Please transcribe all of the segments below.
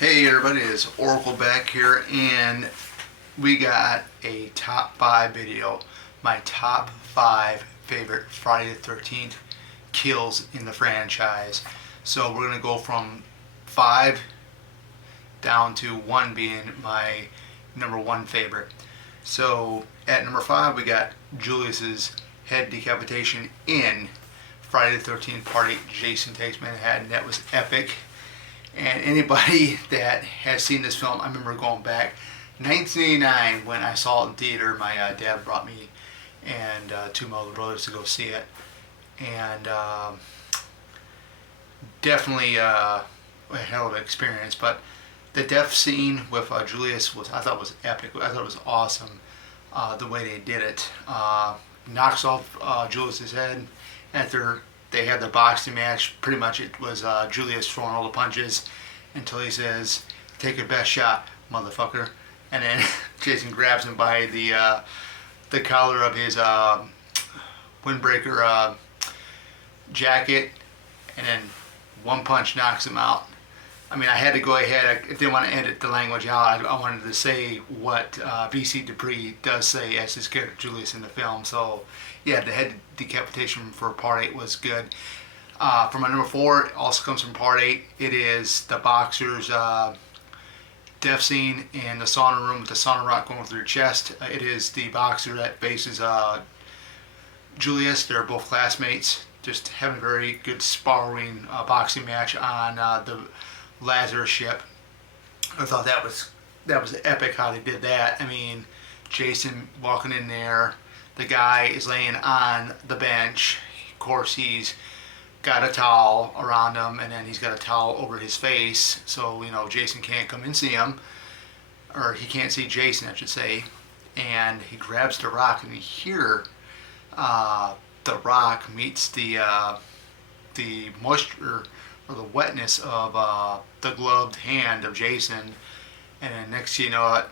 Hey everybody, it's Oracle back here, and we got a top 5 video. My top 5 favorite Friday the 13th kills in the franchise. So we're going to go from 5 down to 1 being my number 1 favorite. So at number 5 we got Julius's head decapitation in Friday the 13th Part 8 Jason Takes Manhattan. That was epic. And anybody that has seen this film, I remember going back 1989 when I saw it in theater. My dad brought me and two of my older brothers to go see it, and definitely a hell of an experience. But the death scene with Julius I thought was epic. I thought it was awesome the way they did it. Knocks off Julius's head after they had the boxing match. Pretty much it was Julius throwing all the punches until he says, "Take your best shot, motherfucker." And then Jason grabs him by the collar of his windbreaker jacket, and then one punch knocks him out. I mean, I had to go ahead. I didn't want to edit the language out. I wanted to say what V.C. Dupree does say as his character Julius in the film. So, yeah, the head decapitation for Part 8 was good. For my number 4, it also comes from Part 8. It is the boxer's death scene in the sauna room with the sauna rock going through her chest. It is the boxer that faces Julius. They're both classmates, just having a very good sparring boxing match on the Lazarus ship. I thought that was epic how they did that. I mean, Jason walking in there, the guy is laying on the bench. Of course, he's got a towel around him, and then he's got a towel over his face, so Jason can't come and see him, or he can't see Jason, I should say. And he grabs the rock, and you hear the rock meets the moisture or the wetness of the gloved hand of Jason, and then next thing you know it,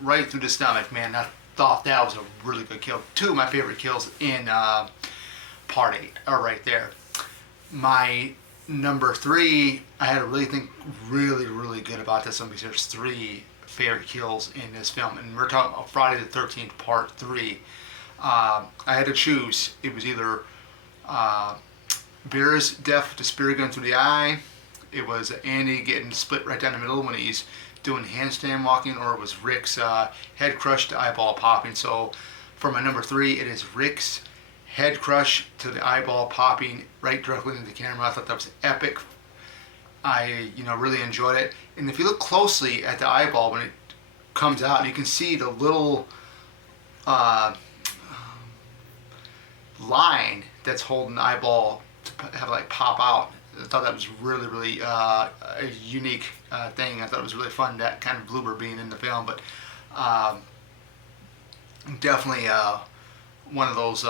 right through the stomach. Man, I thought that was a really good kill. Two of my favorite kills in Part 8 are right there. My number 3, I had to really think really good about this one, because there's 3 favorite kills in this film, and we're talking about Friday the 13th Part 3. I had to choose. It was either Vera's death with the spear gun through the eye, it was Andy getting split right down the middle when he's doing handstand walking, or it was Rick's head crushed, eyeball popping. So for my number 3, it is Rick's head crush to the eyeball popping right directly into the camera. I thought that was epic. I really enjoyed it. And if you look closely at the eyeball when it comes out, you can see the little line that's holding the eyeball to have it pop out. I thought that was really a unique thing. I thought it was really fun, that kind of blooper being in the film. But definitely one of those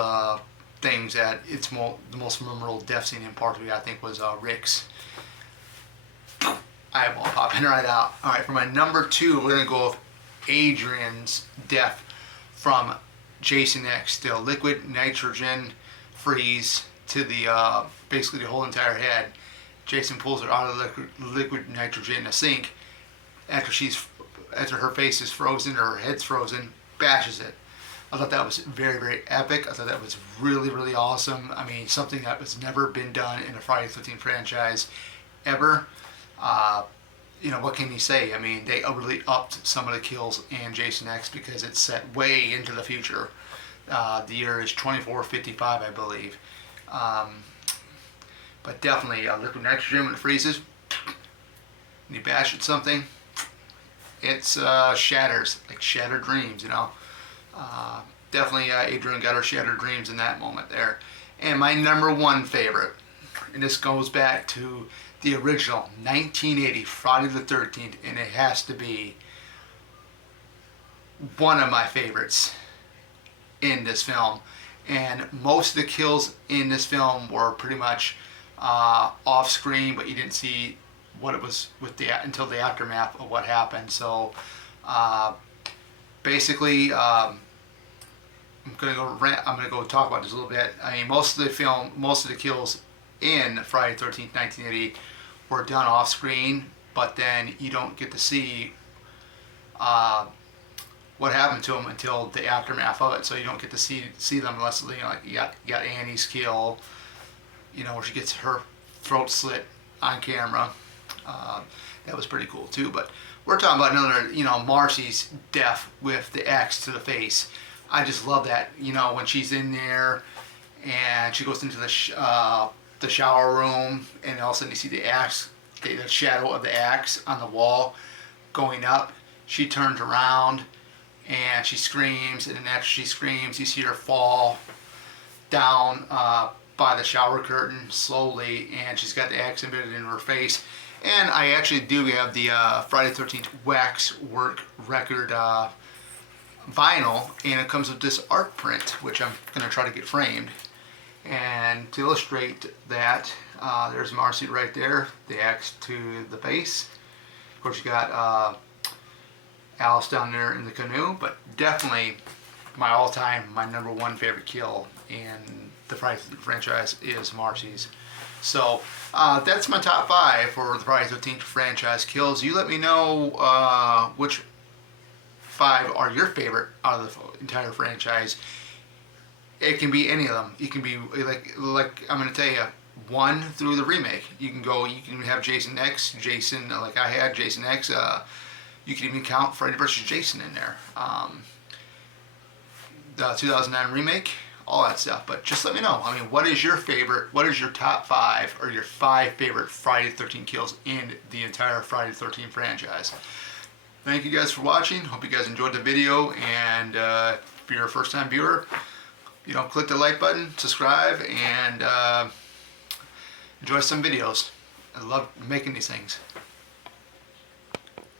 things that it's the most memorable death scene in Part 3, I think, was Rick's eyeball popping right out. All right, for my number 2, we're going to go with Adrian's death from Jason X. The liquid nitrogen freeze to the basically the whole entire head. Jason pulls her out of the liquid nitrogen in a sink after her face is frozen or her head's frozen, bashes it. I thought that was very epic. I thought that was really awesome. I mean, something that was never been done in a Friday the 13th franchise ever. What can you say? I mean, they really upped some of the kills in Jason X because it's set way into the future. The year is 2455, I believe. But definitely liquid nitrogen, when it freezes and you bash at something, it's shatters, like shattered dreams, Definitely Adrian got her shattered dreams in that moment there. And my number 1 favorite, and this goes back to the original 1980 Friday the 13th, and it has to be one of my favorites in this film. And most of the kills in this film were pretty much off screen, but you didn't see what it was until the aftermath of what happened. So basically, I'm gonna go talk about this a little bit. I mean, most of the kills in Friday the 13th, 1980 were done off screen but then you don't get to see what happened to them until the aftermath of it. So you don't get to see them unless, you know, like you got Annie's kill, you know, where she gets her throat slit on camera. That was pretty cool too. But we're talking about another, you know, Marcy's death with the axe to the face. I just love that, you know, when she's in there and she goes into the shower room, and all of a sudden you see the axe, the shadow of the axe on the wall going up. She turns around and she screams, and then after she screams, you see her fall down by the shower curtain slowly, and she's got the axe embedded in her face. And I actually do have the Friday the 13th wax work record vinyl, and it comes with this art print, which I'm going to try to get framed. And to illustrate that, there's Marcy right there, the axe to the face. Of course, you got Alice down there in the canoe, but definitely my all-time, my number one favorite kill in the Friday the 13th franchise is Marcy's. So that's my top 5 for the Friday the 13th franchise kills. You let me know which 5 are your favorite out of the entire franchise. It can be any of them. It can be like I'm going to tell you, 1 through the remake. You can have Jason X, Jason, like I had Jason X. You can even count Freddy vs. Jason in there. The 2009 remake, all that stuff. But just let me know. I mean, what is your favorite? What is your top 5 or your 5 favorite Friday the 13th kills in the entire Friday the 13th franchise? Thank you guys for watching. Hope you guys enjoyed the video. And if you're a first-time viewer, you know, click the like button, subscribe, and enjoy some videos. I love making these things.